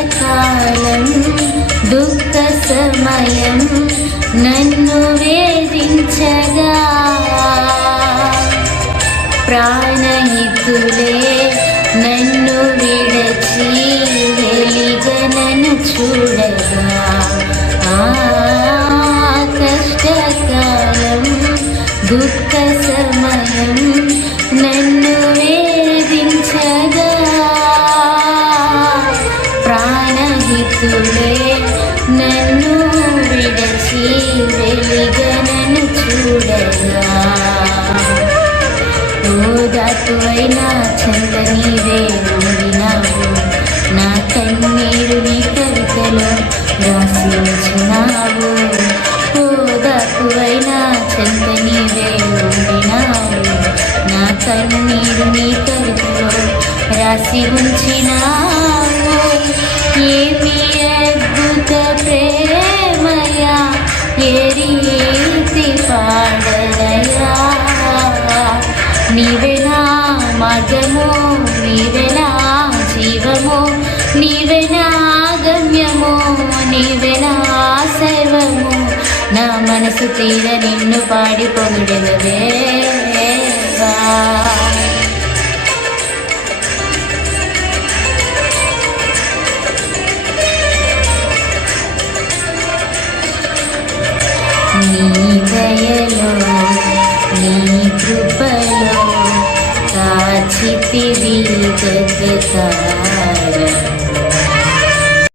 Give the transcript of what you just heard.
కష్టకాలం దుఃఖ సమయం నన్ను వేధించగా ప్రాణహితులే నన్ను విడచి వెలిగనను చూడగా కష్టకాలం దుఃఖ సమయం నన్ను వేధించగా ప్రాణహితులే నన్ను విడచి వెలిగనను చూడగా ఓదాతువైన చెంత నీవే ఉండినావు నా కన్నీరు నీ కవితలో రాసి ఉంచినావు ఓదాతువైన చెంత నీవే ఉండినావు నా కన్నీరు నీ కవితలో రాసి ఉంచినావు ఏమి అద్భుత ప్రేమయా ఏ రీతి పాడరయా నీవే నా మార్గము నీవే నా జీవము నీవే నా గమ్యము నీవే నా సర్వము నా మనసు తీర నిన్ను పాడి పొగిడెను దేవా నీ దయలో నీ కృపలో కాచితివి జగతా